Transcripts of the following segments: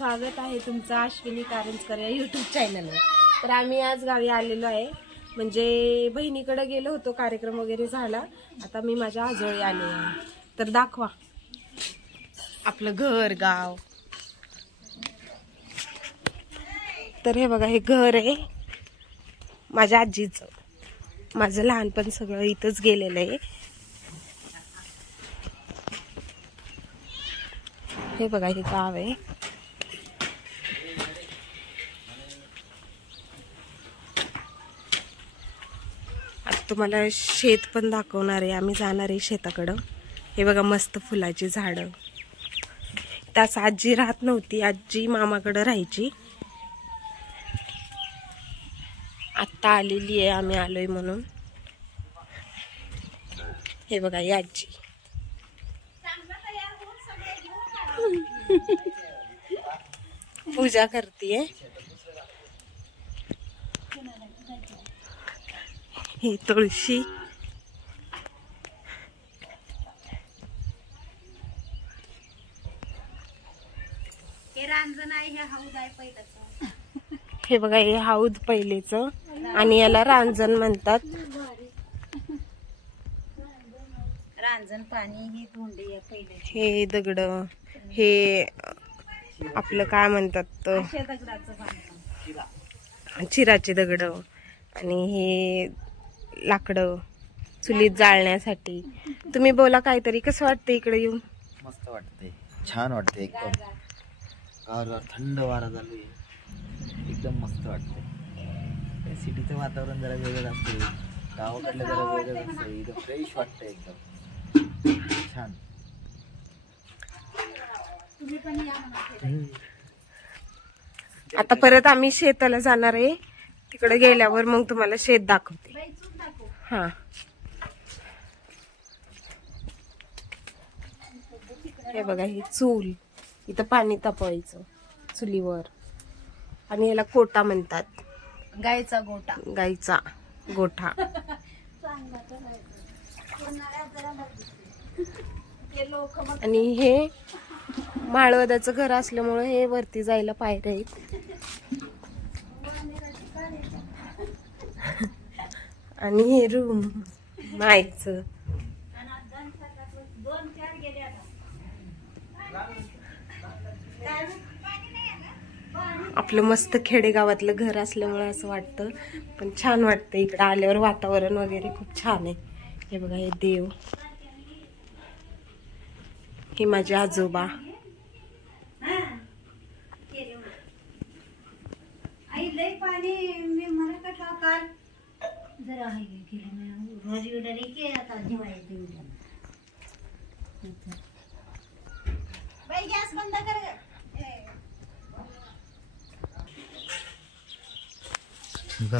स्वागत आहे तुमचं अश्विनी कारंजकर या यूट्यूब चॅनलवर। तर आम्ही आज गावी आलेलो आहे, म्हणजे बहिणीकडे गेलो होतो, कार्यक्रम वगैरे झाला, आता मी माझ्या आजोळी आले आहे। तर दाखवा आपलं घर गाव। तर हे बघा, हे घर आहे माझ्या आजीचं। माझं लहानपण सगळं इथंच गेलेलं आहे। हे बघा, हे गाव आहे। आता तुम्हाला शेत पण दाखवणार आहे, आम्ही जाणार आहे शेताकडं। हे बघा, मस्त फुलाची झाडं। त्यास आजी राहत नव्हती, आजी मामाकडं राहायची। आत्ता आलेली आहे, आम्ही आलोय म्हणून। हे बघा, ही आजी पूजा करतीये। ही तुळशी, हे बघा, हे हौद पहिलेच आणि याला रांजण म्हणतात। रांजण पाणी ही धोंडी आहे पहिले। हे दगड, हे आपलं काय म्हणतात, चिराचे दगड, आणि हे लाकडं चुलीत जाळण्यासाठी। तुम्ही बोला काहीतरी, कसं वाटतं इकडे येऊन? मस्त वाटतंय, छान वाटतंय, एकदम गार थंड वारा चालू आहे, एकदम मस्त वाटतंय। सिटीचं वातावरण जरा वेगळं असतं, गावाकडलं जरा वेगळं असतं, एकदम फ्रेश वाटतंय, एकदम छान। आता परत आम्ही शेताला जाणार आहे, तिकडे गेल्यावर मग तुम्हाला शेत दाखवते। हा, हे बघा, ही चूल, इथं पाणी तापवायचं चुलीवर, आणि याला कोटा म्हणतात, गायचा गोटा, गाईचा गोठा। आणि हे माळवदाचं घर असल्यामुळे हे वरती जायला पायऱ्या आहेत। आणि हे रूम मायचं। आपलं मस्त खेडेगावातलं घर असल्यामुळे असं वाटतं, पण छान वाटतं इकडे आल्यावर। वातावरण वगैरे खूप छान आहे। हे बघा, हे देव, हे माझे आजोबा।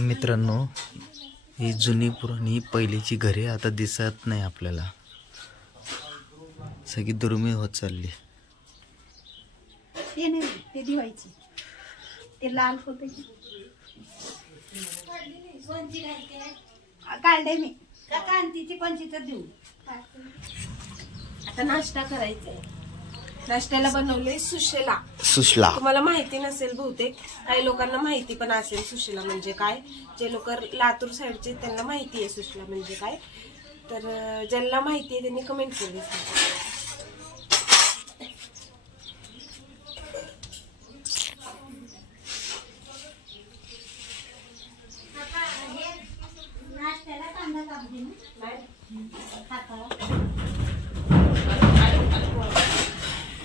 मित्रांनो, ही जुनी पुराणी पहिलीची घरे आता दिसत नाही आपल्याला, सगळी दुर्मिळ होत चालली। ते नाही, ते दिवायची, ते लाल होते, काढले मी कांतीची कोणची तर देऊ। आता नाश्ता करायचा आहे। नाश्त्याला बनवले सुशेला। सुशला तुम्हाला माहिती नसेल बहुतेक, काही लोकांना माहिती पण असेल सुशेला म्हणजे काय। जे लोक लातूर साईडचे त्यांना माहिती आहे सुशेला म्हणजे काय, तर ज्यांना माहिती आहे त्यांनी कमेंट केली।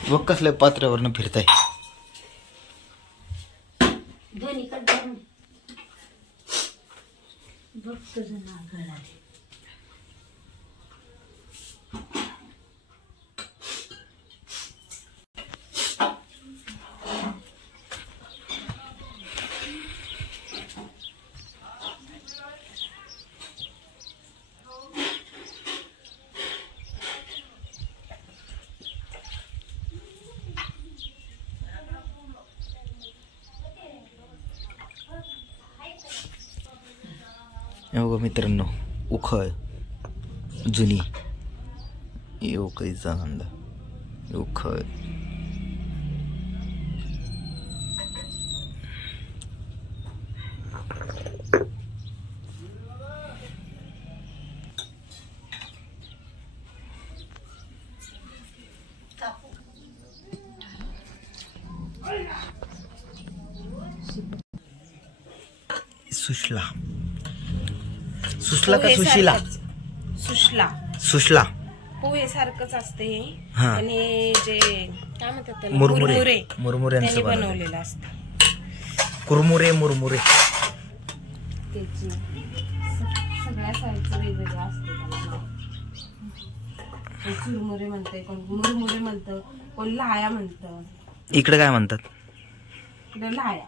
बघ कसल्या पात्रावरनं फिरताय। बघा मित्रांनो, उखळ जुनी उखळीचा आनंद, उखळ सुशला सुशला का सुशिला? सुशला. सुशला. पोहे सारखंच असते हा. आणि जे काय म्हणतात त्याला मुरमुरे. मुरमुऱ्यांचं त्यांनी बनवलेलं. बनवलेलं असतं. कुरमुरे मुरमुरे. त्याची सगळ्या साईजचं वेगवेगळं असते त्याला. कोण चुरमुरे म्हणतंय, कोण मुरमुरे म्हणतं, कोण लाया म्हणतं. इकडे काय म्हणतात? इकडं लाया.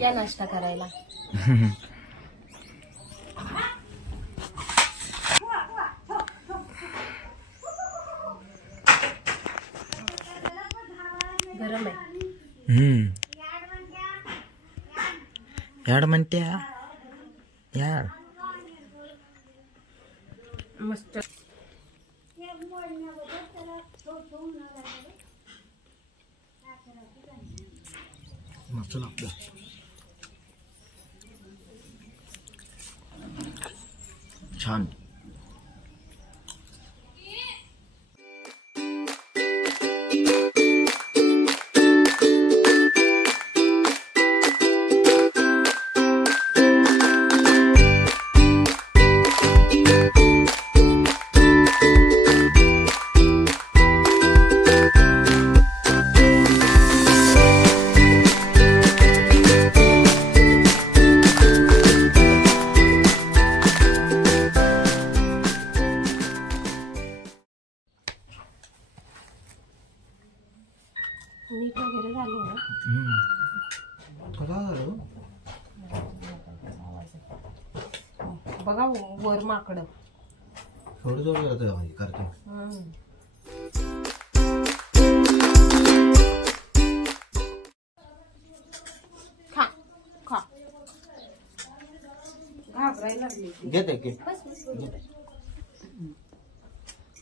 या नाश्ता करायला. गरम आहे. याड म्हणत्या यार. मस्त. मस्त लागतं. छान. मीठ वगैरे झाले ना. बघा वर माकड. थोडं थोडं करतो. खा खा. घाबरायला लागली. घेते की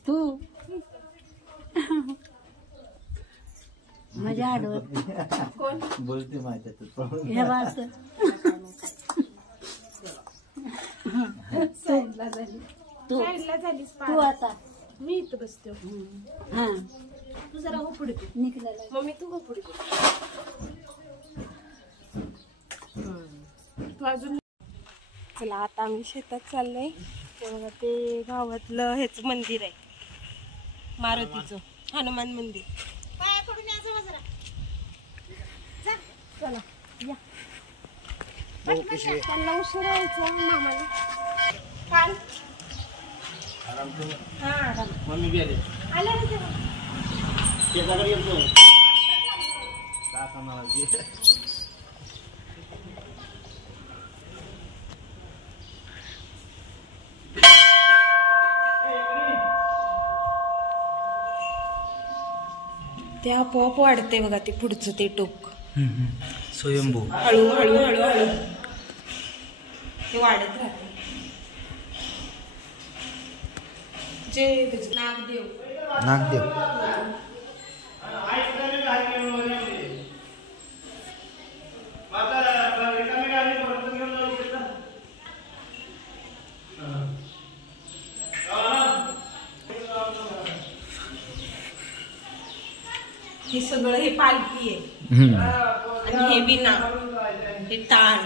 तू माझ्या आडवत कोण बोलते माझ्या हे वाच साईडला झाली. तू साईडला झालीस. तू आता मी इथं बसते. हा तू जरा हो पुढे. निघलेला मम्मी तू हो पुढे. तू अजून. चला आता आम्ही शेतात चाललोय. तेव्हा ते गावातलं हेच मंदिर आहे, मारुतीचं हनुमान मंदिर. चला या. त्यांना उशीर व्हायचा मामाला. काल हा आराम. मम्मी बी आले. आल्या ना तेव्हा. शेताकडे येतो. का कामाला ते आपोआप वाढते बघा ते पुढचं ते टोक. स्वयंभू. हळू हळू हळू हळू ते वाढत राहते. जे नागदेव. नागदेव. हे सगळं हे पालखी आहे. आणि हे बिना हे टाळ.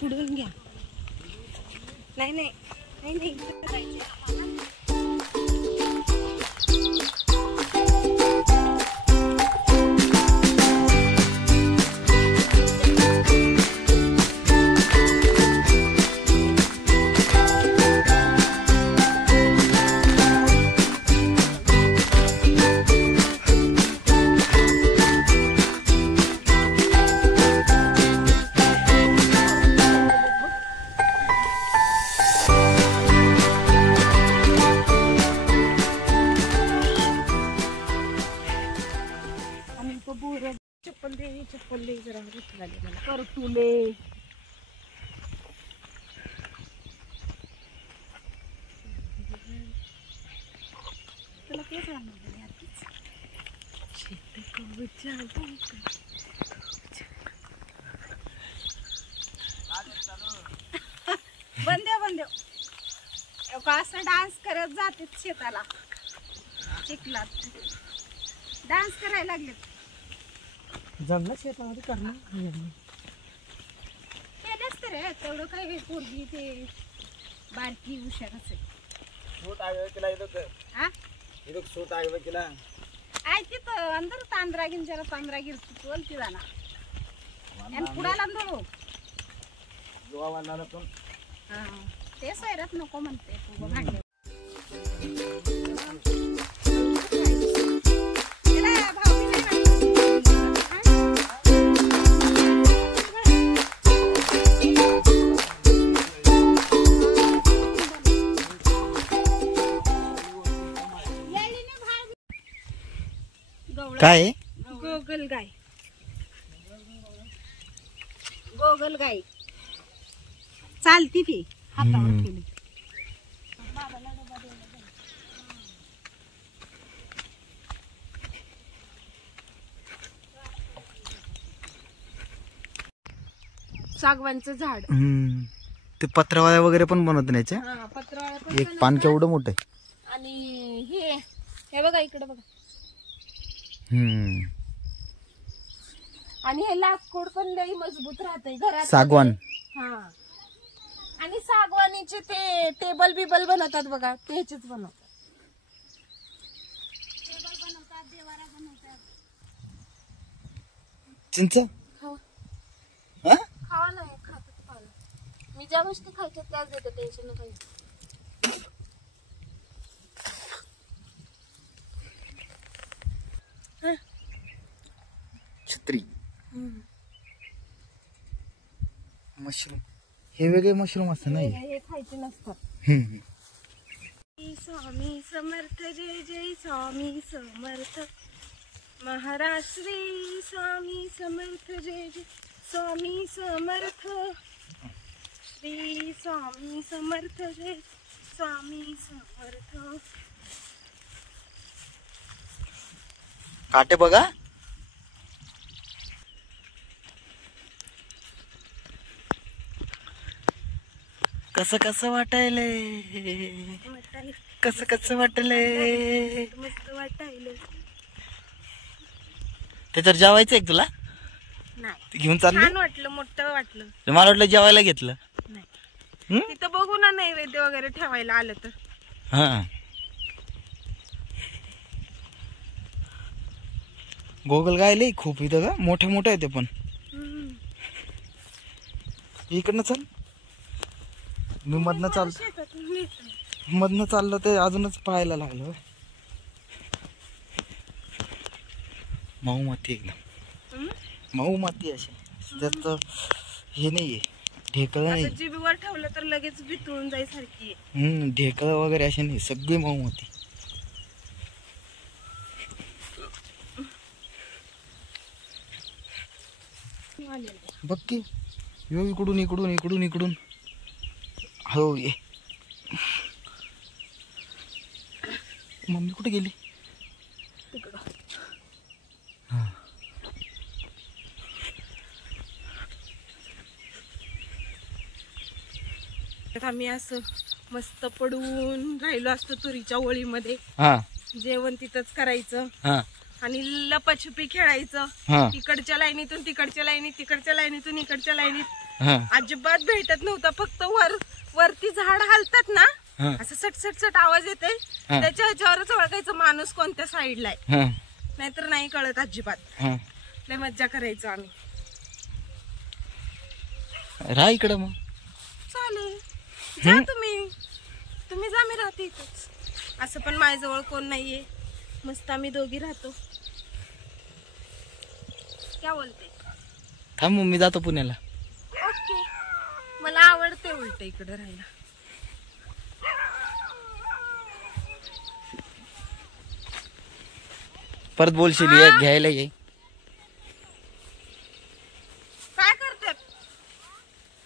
पुढून घ्या. नाही नाही नाही नाही. चप्पल दे जरा. मला करतुले. तुला तेच आणलं आधीच. बंदेव असं डान्स करत जाते शेताला चिखलात डान्स करायला लागले. जमलं शेतामध्ये करणं केलंच तर रे तेवढं काय पोरगी ते बारकी हुशारच आहे. सूट आगे केला हा ಇದಕ್ಕೆ सूट ಆಗಬೇಕಿಲ್ಲ ಆಯ್ತಿತ್ತು ಅಂದ್ರೆ ತಾಂದ್ರಾಗಿನ ಜರ ತಾಂದ್ರಾಗಿರ್ತಿತ್ತು ಅಂತಿದಾನ ಏನು कुडाला अंदर गोवाला पण हां ते सैरात नको म्हणते तू भांडे तिला भाऊ काय गोगल गाय चालती ती हातावर ठेवली. सागवानचं झाड. ते पत्रवाळ्या वगैरे पण बनवत नाही याच्या. हा पत्रवाळा पण एक पान केवढं मोठं आहे. आणि हे बघा इकडे बघा. आणि हे लाकूड पण लई मजबूत राहते घरात. सागवान. हा आणि सागवानीचे ते टेबल बिबल बनवतात बघा ते ह्याचेच बनवतात. चिंच खावा नाही खात मी ज्या गोष्टी खायच्या त्याच देते टेन्शन काही. छत्री मशरूम हे वेगळे मशरूम असतात नाही हे खायचे नसतात. स्वामी समर्थ जय जय स्वामी समर्थ महाराज श्री स्वामी समर्थ जय जय स्वामी समर्थ श्री स्वामी समर्थ जय स्वामी समर्थ. काटे बघा. कसं कसं वाटायलंय कसं वाटलंय. मस्त वाटायलं. त्याच्यावर जेवायचं एक तुला नाही घेऊन चालली. छान वाटलं मोठं वाटलं. मला वाटलं जेवायला घेतलं. नाही तिथं बघू ना नैवेद्य वगैरे ठेवायला आलं तर. हा गोगल गायले खूप इथं का मोठे मोठे आहे ते पण. इकडनं चल मी मधनं चाललं ते अजूनच पाहायला लागलं. मऊ माती एकदम मऊ माती अशी जास्त हे नाहीये ढेकळ नाही. जीबीवर ठेवलं तर लगेच बितळून जाई सारखी. ढेकळ वगैरे असे नाही सगळी मऊ माती. बघ की यो इकडून इकडून इकडून इकडून. हो ये मम्मी कुठे गेली. आम्ही असं मस्त पडून राहिलो असतो तुरीच्या ओळीमध्ये. जेवण तिथंच करायचं आणि लपाछपी खेळायचं. इकडच्या लाईनीतून तिकडच्या लाईनीत तिकडच्या लाईनीतून इकडच्या लाईनीत. अजिबात भेटत नव्हतं. फक्त वरती झाड हलतात ना असं सट सट सट आवाज येते त्याच्या ह्याच्यावरच ओळखायचं माणूस कोणत्या साईडला आहे. नाहीतर नाही कळत अजिबात. लय मज्जा करायचो आम्ही. राह इकडं मग चालेल जा तुम्ही जा मी राहते इथंच. असं पण माझ्याजवळ कोण नाहीये मस्त आम्ही दोघी राहतो. क्या बोलते. थांब मी जातो पुण्याला. ओके मला आवडते उलट इकडे राहायला. परत बोलशील घ्यायला ये. काय करतात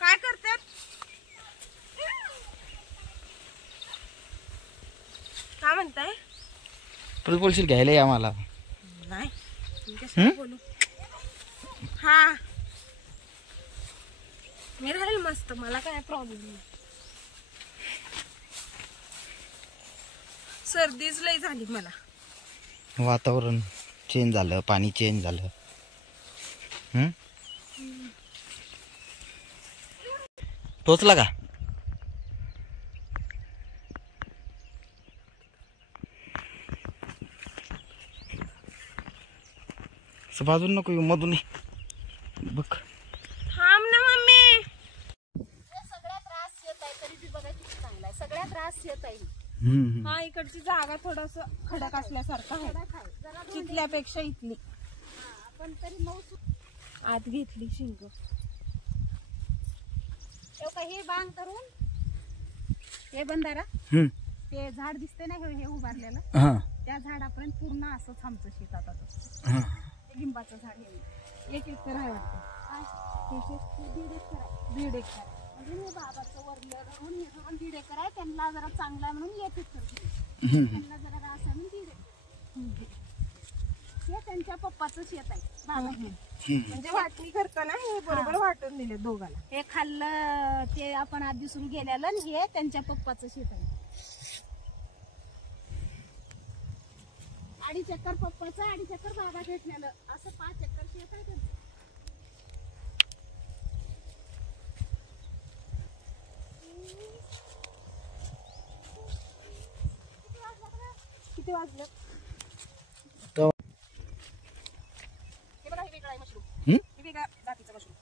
काय करतात. काय म्हणताय बोलशील घ्यायला या मला. नाही मी कशाला बोलू. हा मी राहील मस्त, मला काय प्रॉब्लेम नाही. सर्दीच लई झाली मला. वातावरण चेंज झालं, पाणी चेंज झालं. टोचला का? बाजून नको येऊ, मधून बघ. थांब ना मम्मी. सगळ्यात त्रास येत आहे तरी बी बघा किती चांगला आहे. सगळ्यात त्रास येत आहे. हा इकडची जागा थोडस खडक असल्यासारखं आहे, चिखल्यापेक्षा इथली. पण तरी मऊ आत घेतली शिंग. हे बांग करून हे बंधारा ते झाड दिसते ना हे उभारलेलं, त्या झाडापर्यंत पूर्ण असं थांबतं शेत. आता ते लिंबाचं झाड हे 1 एकर आहे वाटतं. 1.5 एकर म्हणजे मी बाबाचं वरलं धरून हे धरून 1.5 एकर आहे. त्यांना जरा चांगला आहे म्हणून 1 एकर दिली. त्यांना जरा रास आहे म्हणून 1.5 एकर. हे त्यांच्या पप्पाचं शेत आहे बाबा. म्हणजे वाटणी करताना हे बरोबर वाटून दिले दोघांना. हे खाल्लं ते आपण आधी सुरू केलेलं आणि हे त्यांच्या पप्पाचं शेत आहे. 2.5 एकर पप्पाचं, 2.5 एकर बाबा घेतलेलं, असं 5 एकर शेत आहे त्यांचं. किती वाजलं? हे बघा, हे वेगळं आहे मशरूम. हे वेगळ्या जातीचं मशरूम.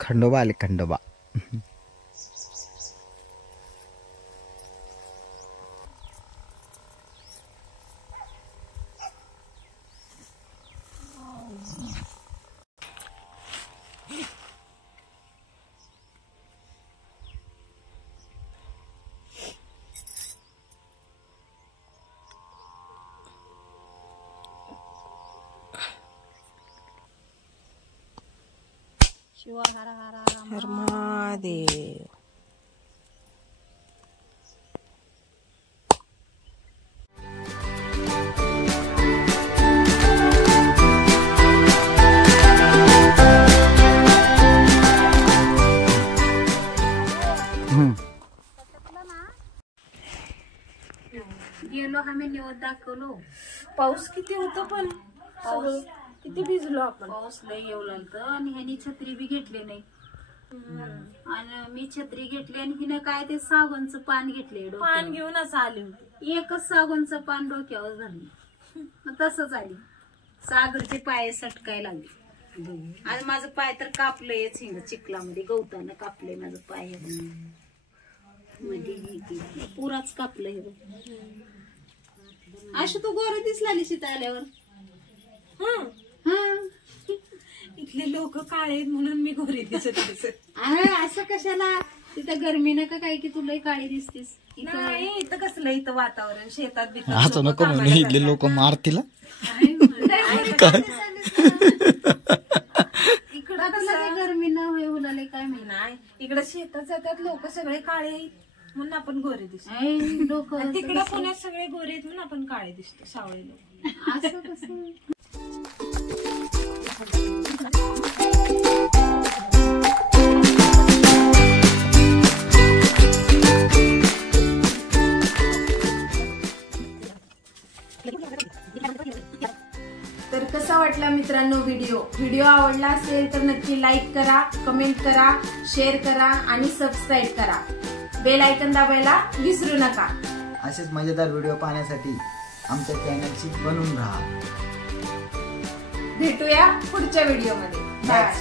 खंडोबा आले, खंडोबा. शिवा हर हर हर महादेव. गेलो आम्ही निवड दाखवलो. पाऊस किती होतो पण सगळं किती भिजलो आपण. पाऊस लय येऊ लागलं आणि ह्यानी छत्री बी घेतली नाही. आणि मी छत्री घेतली आणि हिनं काय ते सागवानचं पान घेतले. पान घेऊन असं आले होते. एकच सागवानचं पान डोक्यावर झालं. मग तसंच आली. सागरचे पाय सटकाय लागले. आणि माझं पाय तर कापलंय चिखलामध्ये गवतानं कापलंय माझं पाय. मध्ये पुराच कापलंय. अशी तू गोर दिसला निशित आल्यावर. इथले लोक काळे आहेत म्हणून मी गोरी दिसत. असं कशाला? तिथं गरमी नका काय की तुला काळी दिसतीस. नाही इथं कसलं इथं वातावरण शेतात बितात असं नको म्हणून इथले लोक मारतील. इकडं कसं गरमी न होईल काय माहिती. नाही इकडं शेतात जातात लोक सगळे काळे आहेत म्हणून आपण गोरे दिसतो. लोक तिकडं पुण्यात सगळे गोरे आहेत म्हणून आपण काळे दिसतो, सावळे लोक. असं कसं? तर कसा वाटला मित्रांनो व्हिडिओ आवडला असेल तर नक्की लाईक करा, कमेंट करा, शेअर करा आणि सबस्क्राईब करा. बेल आयकॉन दाबायला विसरू नका. असेच मजेदार व्हिडिओ पाहण्यासाठी आमच्या चॅनलशी बनून राहा. भेटूया पुढच्या व्हिडिओमध्ये. बाय.